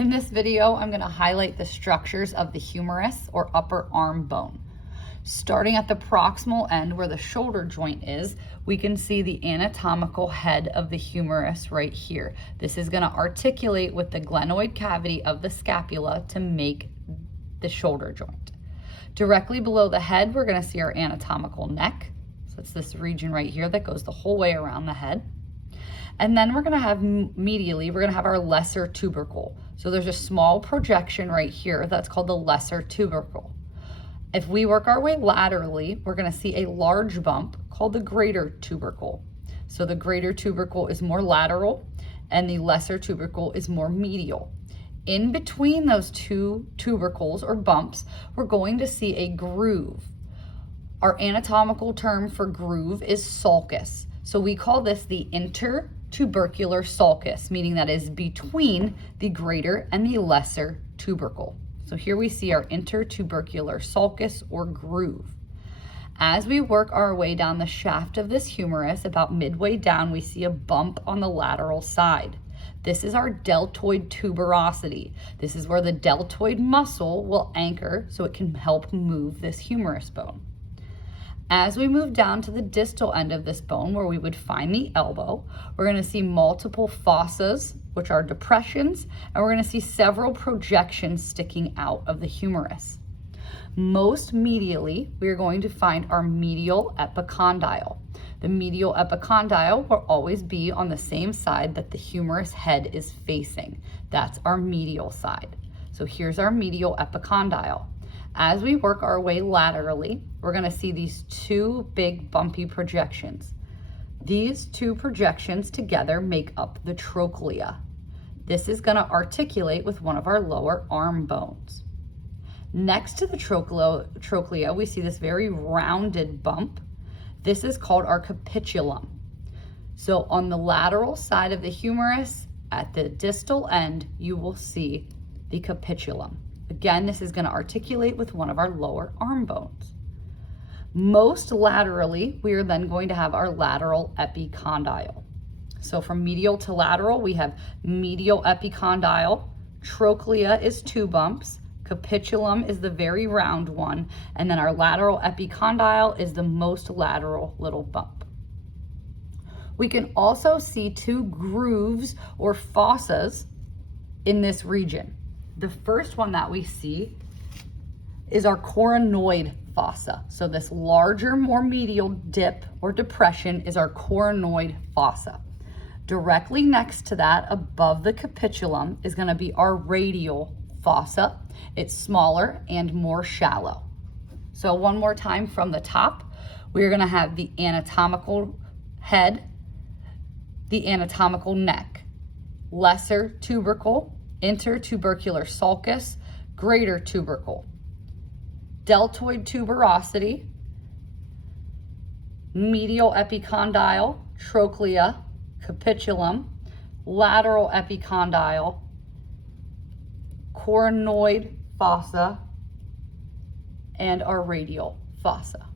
In this video, I'm going to highlight the structures of the humerus or upper arm bone. Starting at the proximal end where the shoulder joint is, we can see the anatomical head of the humerus right here. This is going to articulate with the glenoid cavity of the scapula to make the shoulder joint. Directly below the head, we're going to see our anatomical neck. So it's this region right here that goes the whole way around the head. And then we're going to have medially, we're going to have our lesser tubercle. So there's a small projection right here that's called the lesser tubercle. If we work our way laterally, we're going to see a large bump called the greater tubercle. So the greater tubercle is more lateral and the lesser tubercle is more medial. In between those two tubercles or bumps, we're going to see a groove. Our anatomical term for groove is sulcus. So we call this the intertubercular sulcus, meaning that is between the greater and the lesser tubercle. So here we see our intertubercular sulcus or groove. As we work our way down the shaft of this humerus, about midway down, we see a bump on the lateral side. This is our deltoid tuberosity. This is where the deltoid muscle will anchor so it can help move this humerus bone. As we move down to the distal end of this bone where we would find the elbow, we're going to see multiple fossas, which are depressions, and we're going to see several projections sticking out of the humerus. Most medially, we are going to find our medial epicondyle. The medial epicondyle will always be on the same side that the humerus head is facing. That's our medial side. So here's our medial epicondyle. As we work our way laterally, we're going to see these two big bumpy projections. These two projections together make up the trochlea. This is going to articulate with one of our lower arm bones. Next to the trochlea, we see this very rounded bump. This is called our capitulum. So on the lateral side of the humerus, at the distal end, you will see the capitulum. Again, this is going to articulate with one of our lower arm bones. Most laterally, we are then going to have our lateral epicondyle. So from medial to lateral, we have medial epicondyle, trochlea is two bumps, capitulum is the very round one, and then our lateral epicondyle is the most lateral little bump. We can also see two grooves or fossas in this region. The first one that we see is our coronoid fossa. So this larger, more medial dip or depression is our coronoid fossa. Directly next to that, above the capitulum, is going to be our radial fossa. It's smaller and more shallow. So one more time from the top, we're going to have the anatomical head, the anatomical neck, lesser tubercle, intertubercular sulcus, greater tubercle, deltoid tuberosity, medial epicondyle, trochlea, capitulum, lateral epicondyle, coronoid fossa, and our radial fossa.